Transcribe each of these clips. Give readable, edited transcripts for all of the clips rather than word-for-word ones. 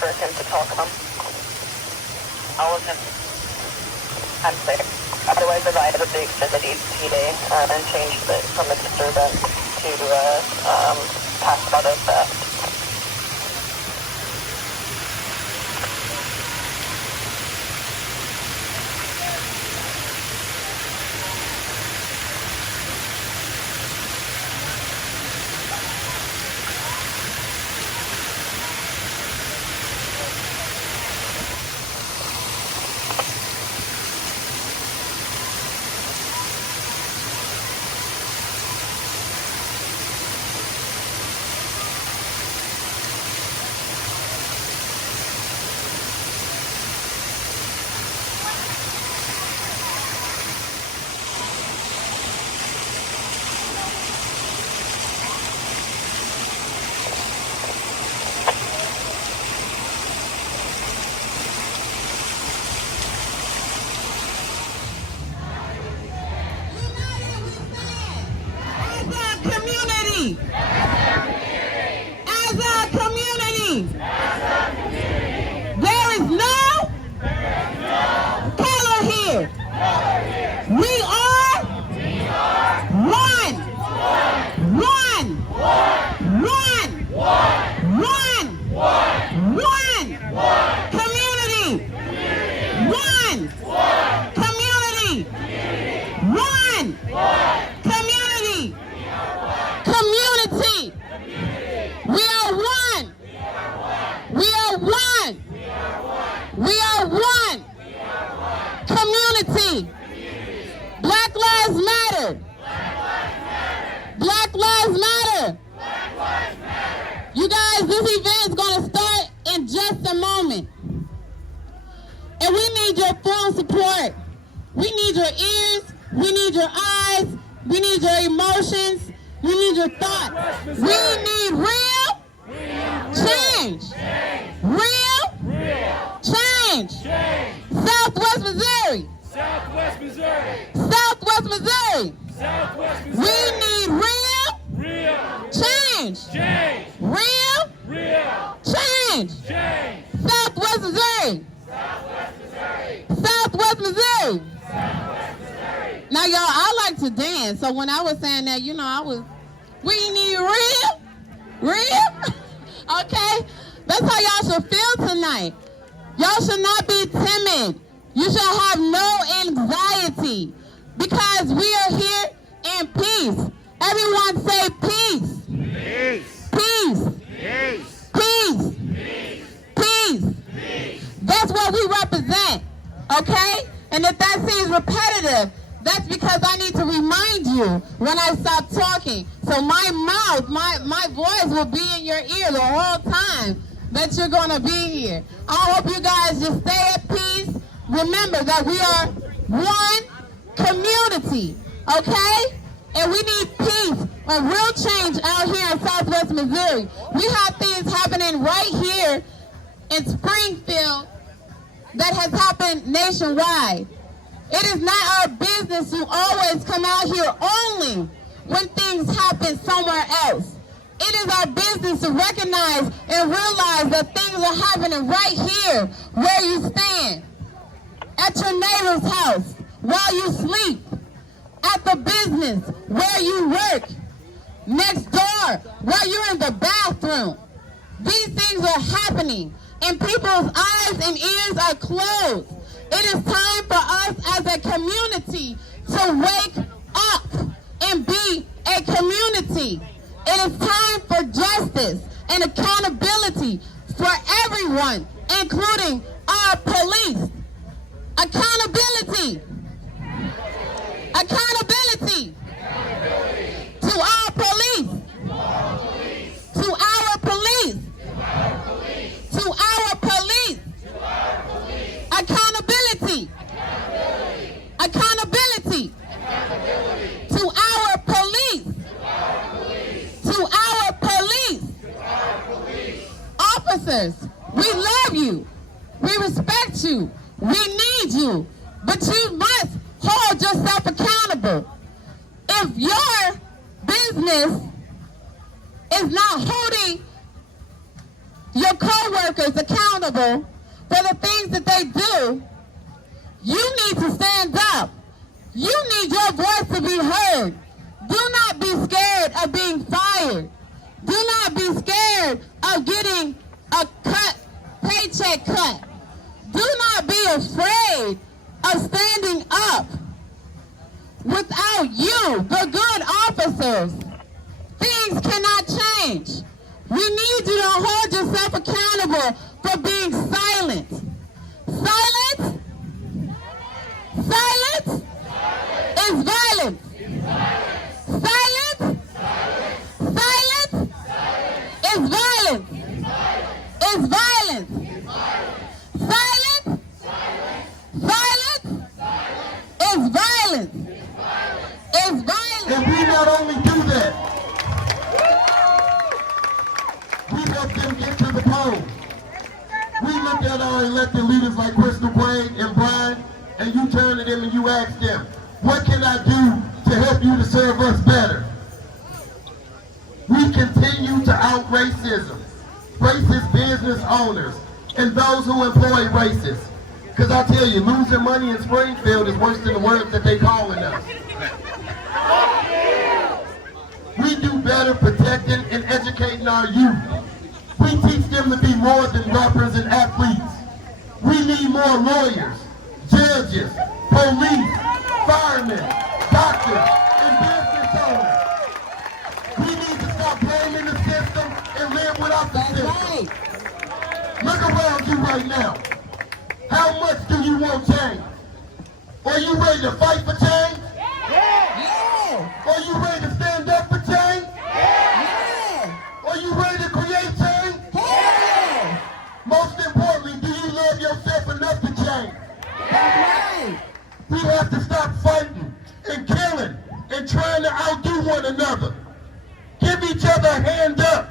for him to talk on. I'm sick. Otherwise, I divided the exhibit today and changed it from a disturbance to pass out of theft. As a community, there is no color here. We are one community. One community. One community. Community. We are one. We are one. We are one. Community. Black Lives Matter. Black Lives Matter. You guys, this event is going to start in just a moment. And we need your full support. We need your ears. We need your eyes. We need your emotions. We need your thoughts. We need real change. Real change. Southwest Missouri. Southwest Missouri. Southwest Missouri. Southwest Missouri. We need real change. Real change. Southwest Missouri. Southwest Missouri. Now, y'all, I like to dance, so when I was saying that, you know, we need real, okay? That's how y'all should feel tonight. Y'all should not be timid. You should have no anxiety because we are here in peace. Everyone say peace. Peace. That's what we represent, okay? And if that seems repetitive, that's because I need to remind you when I stop talking. So my mouth, my voice will be in your ear the whole time that you're going to be here. I hope you guys just stay at peace. Remember that we are one community, okay? And we need peace and real change out here in Southwest Missouri. We have things happening right here in Springfield that has happened nationwide. It is not our business to always come out here only when things happen somewhere else. It is our business to recognize and realize that things are happening right here where you stand, at your neighbor's house, while you sleep, at the business where you work, next door, while you're in the bathroom. These things are happening, and people's eyes and ears are closed. It is time for us as a community to wake up and be a community. It is time for justice and accountability for everyone, including our police. Accountability. Accountability. To our police. To our police. To our police. Accountability. Accountability. To our police. To our police. Officers, we love you. We respect you. We need you. But you must hold yourself accountable. If your business is not holding your co-workers accountable, accountable for the things that they do, you need to stand up. You need your voice to be heard. Do not be scared of being fired. Do not be scared of getting a paycheck cut. Do not be afraid of standing up. Without you, the good officers, things cannot change. We need you to hold yourself accountable for being silent. Silence? Silence is violence. Silence? Silence is violence. Is violence. Silence? Silence is violence. Is violence. And we not only do that, we help them get to the polls. We look at our elected leaders like Crystal Quaid and Brian, and you turn to them and you ask them, what can I do to help you to serve us better? We continue to out racism, racist business owners, and those who employ racists. Because I tell you, losing money in Springfield is worse than the words that they calling us. We do better protecting and educating our youth. We teach them to be more than rappers and athletes. We need more lawyers, judges, police, firemen, doctors, and business owners. We need to stop blaming the system and live without the system. Look around you right now. How much do you want change? Are you ready to fight for change? Yeah. Are you ready to stand up for change? Yeah. Are you ready to create change? Yeah. Most importantly, do you love yourself enough to change? That's right. We have to stop fighting and killing and trying to outdo one another. Give each other a hand up,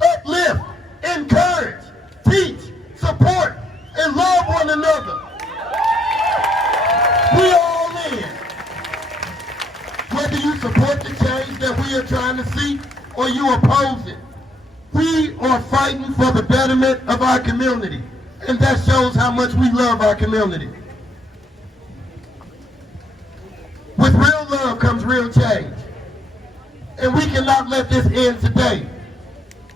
uplift, encourage, teach, support, and love one another. We all in. Whether you support the change that we are trying to see or you oppose it, we are fighting for the betterment of our community. And that shows how much we love our community. With real love comes real change. And we cannot let this end today.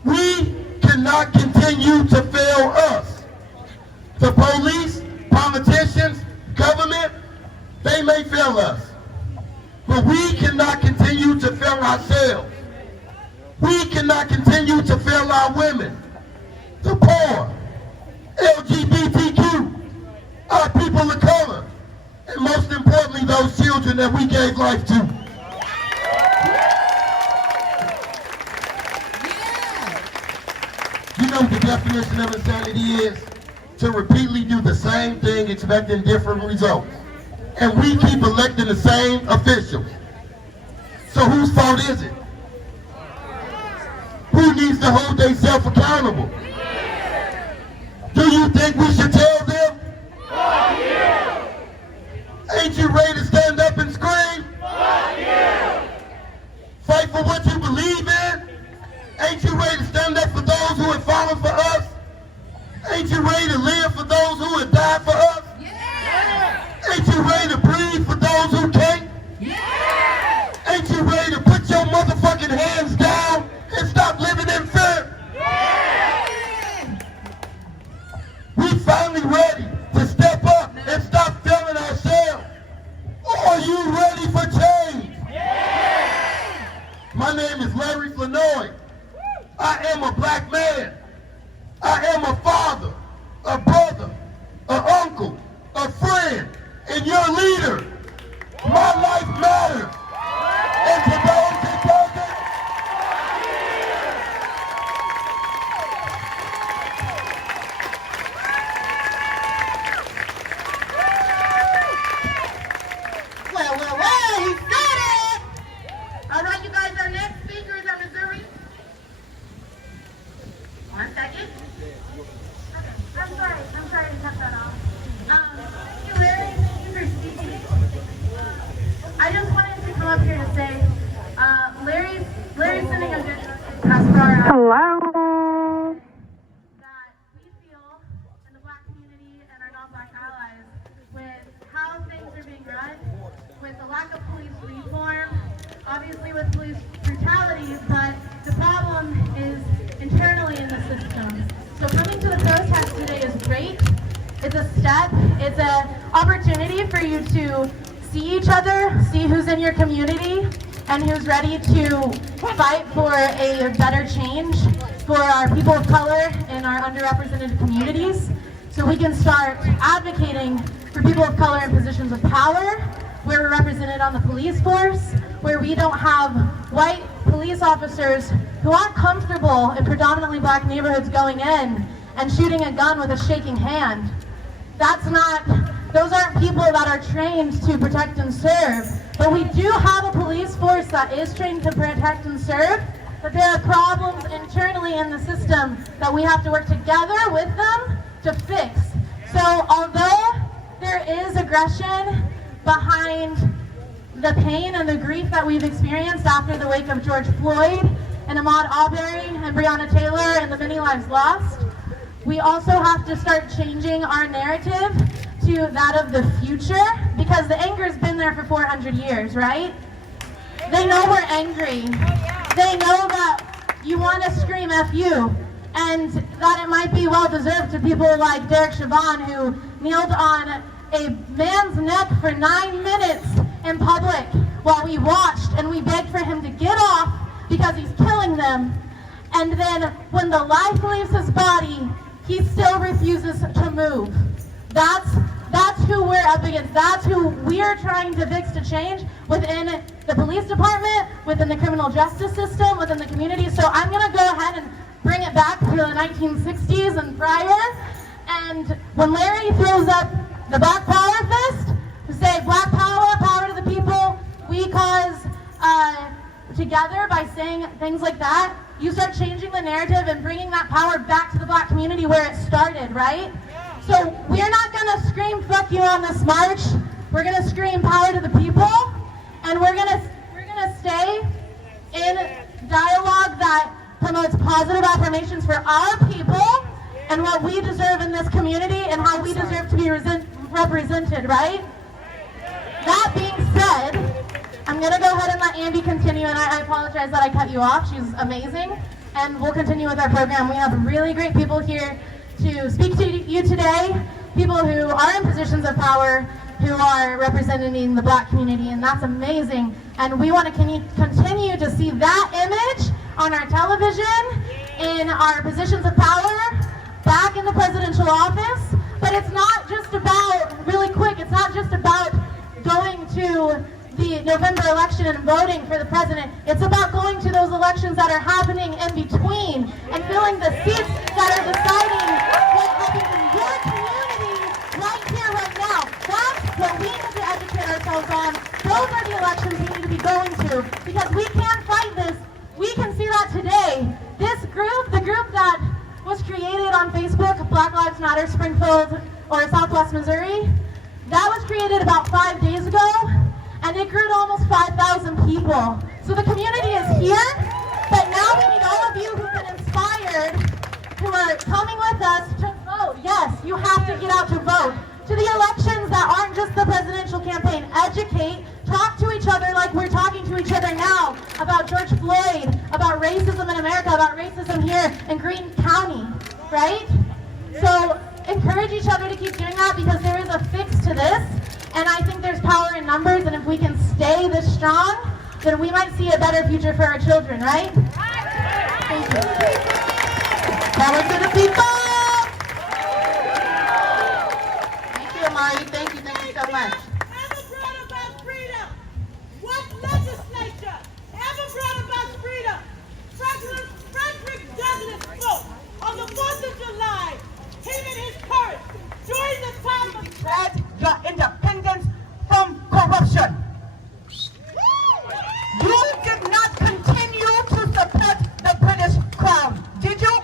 We cannot continue to fail us. The police, politicians, government, they may fail us. But we cannot continue to fail ourselves. We cannot continue to fail our women, the poor, LGBTQ, our people of color, and most importantly, those children that we gave life to. You know what the definition of insanity is? To repeatedly do the same thing expecting different results. And we keep electing the same officials. So whose fault is it? Who needs to hold themselves accountable? Do you think we should tell them? Fuck you! Ain't you ready to stand up and scream? Fuck you! Fight for what you believe in? Ain't you ready to stand up for those who have fallen for us? Ain't you ready to live for those who have died for us? Ain't you ready to breathe for those who can't? Ain't you ready to put your motherfucking hands down and stop living in fear? We finally ready to step up and stop failing ourselves. Are you ready for change? My name is Larry Flanoy. I am a black man. I am a father, a brother, an uncle, a friend, and your leader. My life matters. And to those that doesn't, being run with the lack of police reform, obviously with police brutality, but the problem is internally in the system. So coming to the protest today is great. It's a step. It's an opportunity for you to see each other, see who's in your community, and who's ready to fight for a better change for our people of color in our underrepresented communities, so we can start advocating for people of color in positions of power, where we're represented on the police force, where we don't have white police officers who aren't comfortable in predominantly black neighborhoods going in and shooting a gun with a shaking hand. Those aren't people that are trained to protect and serve. But we do have a police force that is trained to protect and serve, but there are problems internally in the system that we have to work together with them to fix. So although there is aggression behind the pain and the grief that we've experienced after the wake of George Floyd and Ahmaud Arbery and Breonna Taylor and the many lives lost, we also have to start changing our narrative to that of the future, because the anger's been there for 400 years, right? They know we're angry. They know that you want to scream F you, and that it might be well-deserved to people like Derek Chauvin, who kneeled on a man's neck for 9 minutes in public while we watched and we begged for him to get off because he's killing them. And then when the life leaves his body, he still refuses to move. That's who we're up against. That's who we're trying to fix to change within the police department, within the criminal justice system, within the community. So I'm going to go ahead and bring it back to the 1960s and prior. And when Larry throws up the Black Power fist to say Black Power, power to the people, we cause together by saying things like that, you start changing the narrative and bringing that power back to the black community where it started, right? So we're not going to scream fuck you on this march. We're going to scream power to the people, and we're going to stay in dialogue that promotes positive affirmations for our people and what we deserve in this community and how we deserve to be represented, right? That being said, I'm going to go ahead and let Andy continue, and I apologize that I cut you off. She's amazing, and we'll continue with our program. We have really great people here to speak to you today, people who are in positions of power, who are representing the black community, and that's amazing. And we want to continue to see that image on our television, in our positions of power, back in the presidential office. But it's not just about, really quick, it's not just about going to the November election and voting for the president. It's about going to those elections that are happening in between and filling the seats that are deciding what happens in your community right here, right now. That's what we need to educate ourselves on. Those are the elections we need to be going to, because we can fight this. We can see that today. This group, the group that was created on Facebook, Black Lives Matter Springfield or Southwest Missouri, that was created about 5 days ago. And it grew to almost 5,000 people. So the community is here, but now we need all of you who've been inspired, who are coming with us to vote. Yes, you have to get out to vote. To the elections that aren't just the presidential campaign. Educate, talk to each other like we're talking to each other now about George Floyd, about racism in America, about racism here in Greene County, right? So encourage each other to keep doing that, because there is a fix to this. And I think there's power in numbers, and if we can stay this strong, then we might see a better future for our children, right? Thank you. Power to the people! Thank you, Amari. Thank you so much. Ever brought about freedom? What legislature ever brought about freedom? Frederick Douglass spoke on the 4th of July, him and his courage, during the time of your independence from corruption. You did not continue to support the British crown, did you?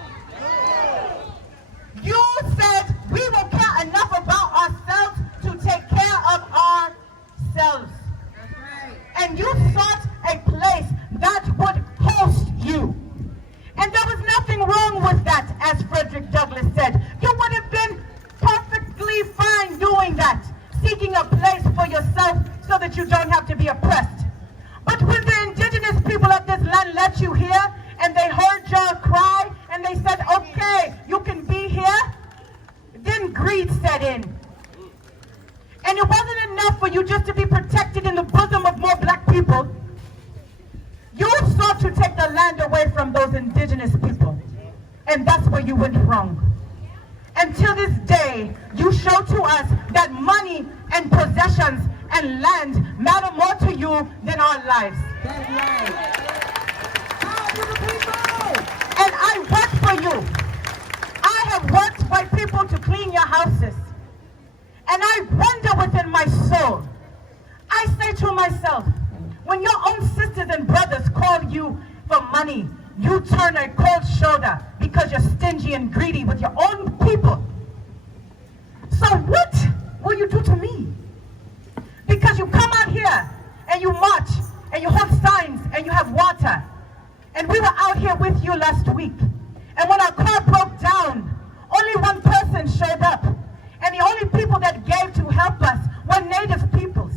greed set in. And it wasn't enough for you just to be protected in the bosom of more black people. You sought to take the land away from those indigenous people. And that's where you went wrong. Until this day, you show to us that money and possessions and land matter more to you than our lives. That's right. Power to the people. And I work for you. I have worked for people to clean your houses. And I wonder within my soul, I say to myself, when your own sisters and brothers call you for money, you turn a cold shoulder because you're stingy and greedy with your own people. So what will you do to me? Because you come out here and you march and you hold signs and you have water. And we were out here with you last week. And when our car broke down, only one person showed up. And the only people that gave to help us were native peoples.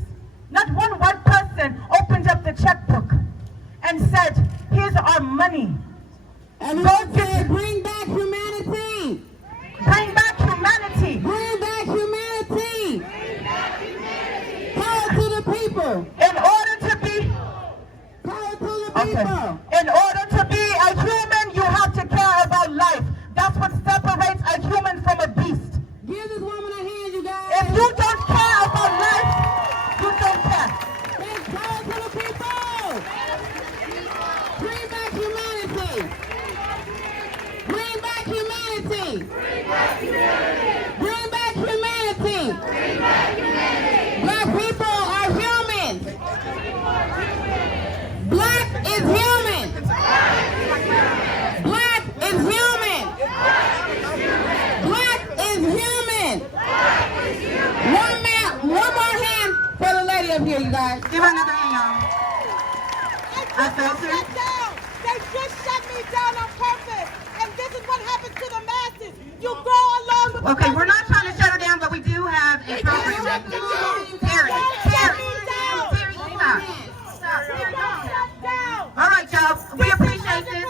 Not one white person opened up the checkbook and said, here's our money. And Go we said, bring back humanity. Bring back humanity. Bring back humanity. Bring back humanity. Power to the people. In order to be, Power to the people. in order to be a human, you have to care about life. That's what separates a human from a beast. Give this woman a hand, you guys. If you don't care about life, you don't care. Bring power to the people. Bring back humanity. Bring back humanity. Bring back humanity. Bring back humanity. Bring back humanity. Black people are human. Black is human. Black is human. Black is human. One more hand for the lady up here, you guys. Give her another hand, y'all. I felt it. Shut down. They just shut me down on purpose. And this is what happens to the masses. You go along with the Okay, we're not trying to shut her down, but we do have a program. Terry, stop. All right, y'all. We appreciate this.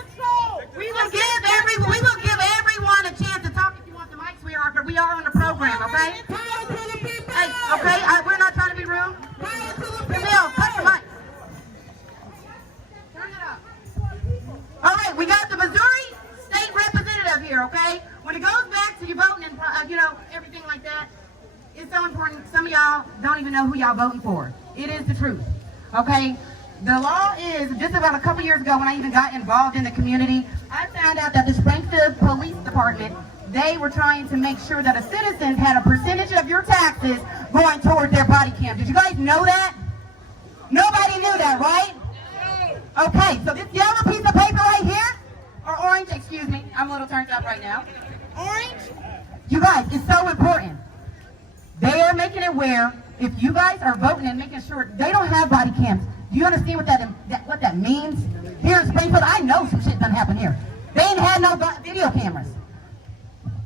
We will give everyone a chance to talk if you want the mics. We are on the program, okay? Power to the people. Hey, okay, we're not trying to be rude. Power to the Camille, cut the mic. Turn it up. All right, we got the Missouri State Representative here, okay? When it goes back to your voting and, everything like that, it's so important. Some of y'all don't even know who y'all voting for. It is the truth, okay? The law is, just about a couple years ago when I even got involved in the community, I found out that the Springfield Police Department, they were trying to make sure that a citizen had a percentage of your taxes going toward their body cam. Did you guys know that? Nobody knew that, right? Okay, so this yellow piece of paper right here, or orange, excuse me, I'm a little turned up right now. Orange? You guys, it's so important. They are making it where if you guys are voting and making sure they don't have body cams, do you understand what that means? Here in Springfield, I know some shit done happen here. They ain't had no video cameras.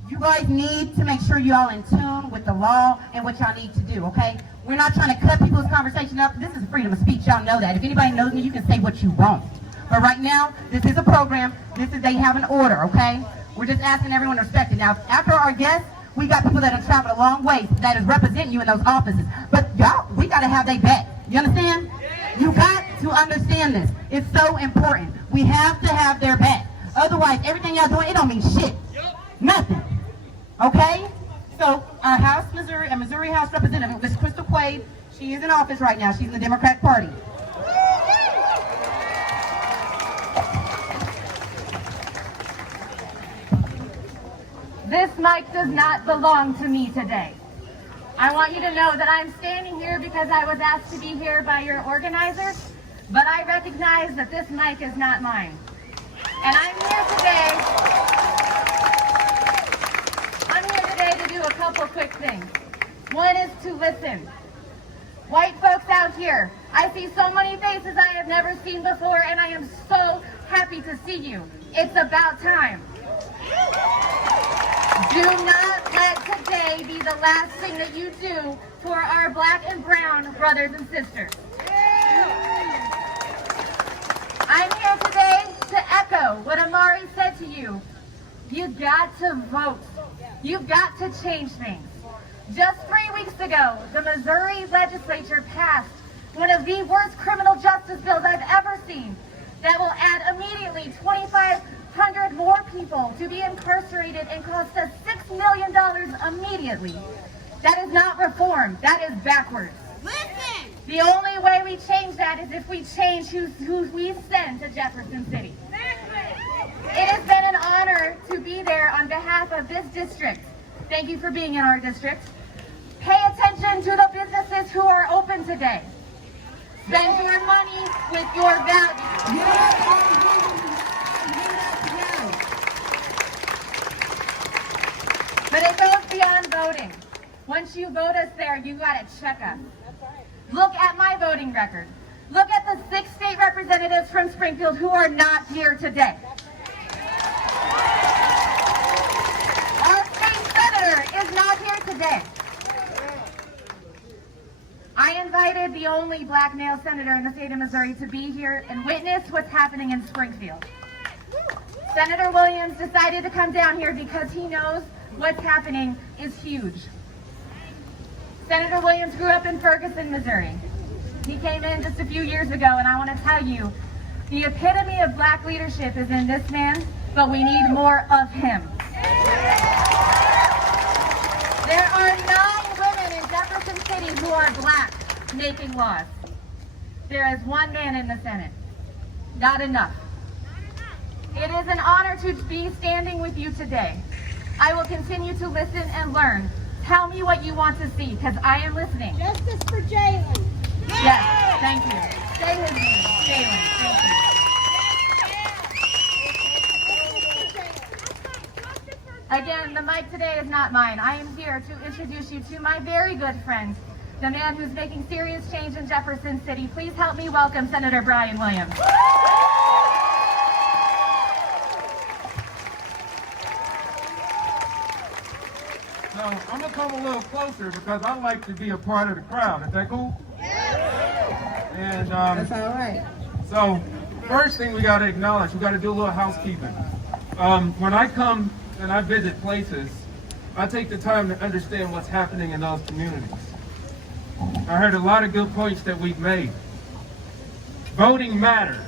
You guys need to make sure you all in tune with the law and what y'all need to do, okay? We're not trying to cut people's conversation up. This is freedom of speech. Y'all know that. If anybody knows me, you can say what you want. But right now, this is a program. They have an order, okay? We're just asking everyone to respect it. Now, after our guests, we got people that have traveled a long way that is representing you in those offices. But y'all, we got to have their back. You understand? You got to understand this. It's so important. We have to have their back. Otherwise, everything y'all doing, it don't mean shit. Nothing. Okay? So, our Missouri House Representative, Ms. Crystal Quaid, she is in office right now. She's in the Democratic Party. This mic does not belong to me today. I want you to know that I'm standing here because I was asked to be here by your organizers, but I recognize that this mic is not mine. And I'm here today to do a couple quick things. One is to listen. White folks out here, I see so many faces I have never seen before, and I am so happy to see you. It's about time. Do not let today be the last thing that you do for our black and brown brothers and sisters. I'm here today to echo what Amari said to you. You got to vote. You've got to change things. Just 3 weeks ago, the Missouri legislature passed one of the worst criminal justice bills I've ever seen that will add immediately 2,500 more people to be incarcerated and cost us $6 million immediately. That is not reform, that is backwards. Listen! The only way we change that is if we change who we send to Jefferson City. It has been an honor to be there on behalf of this district. Thank you for being in our district. Pay attention to the businesses who are open today. Spend your money with your values. But it goes beyond voting. Once you vote us there, you gotta check us. Look at my voting record. Look at the 6 state representatives from Springfield who are not here today. Our state senator is not here today. I invited the only black male senator in the state of Missouri to be here and witness what's happening in Springfield. Senator Williams decided to come down here because he knows what's happening is huge. Senator Williams grew up in Ferguson, Missouri. He came in just a few years ago, and I want to tell you, the epitome of black leadership is in this man, but we need more of him. There are 9 women in Jefferson City who are black making laws. There is 1 man in the Senate. Not enough. It is an honor to be standing with you today. I will continue to listen and learn. Tell me what you want to see, because I am listening. Justice for Jalen. Yes, thank you. Say his name, Jalen. Thank you. Again, the mic today is not mine. I am here to introduce you to my very good friend, the man who's making serious change in Jefferson City. Please help me welcome Senator Brian Williams. So I'm gonna come a little closer because I like to be a part of the crowd. Is that cool? And that's all right. So first thing we got to acknowledge, we got to do a little housekeeping. When I come and I visit places, I take the time to understand what's happening in those communities. I heard a lot of good points that we've made. Voting matters.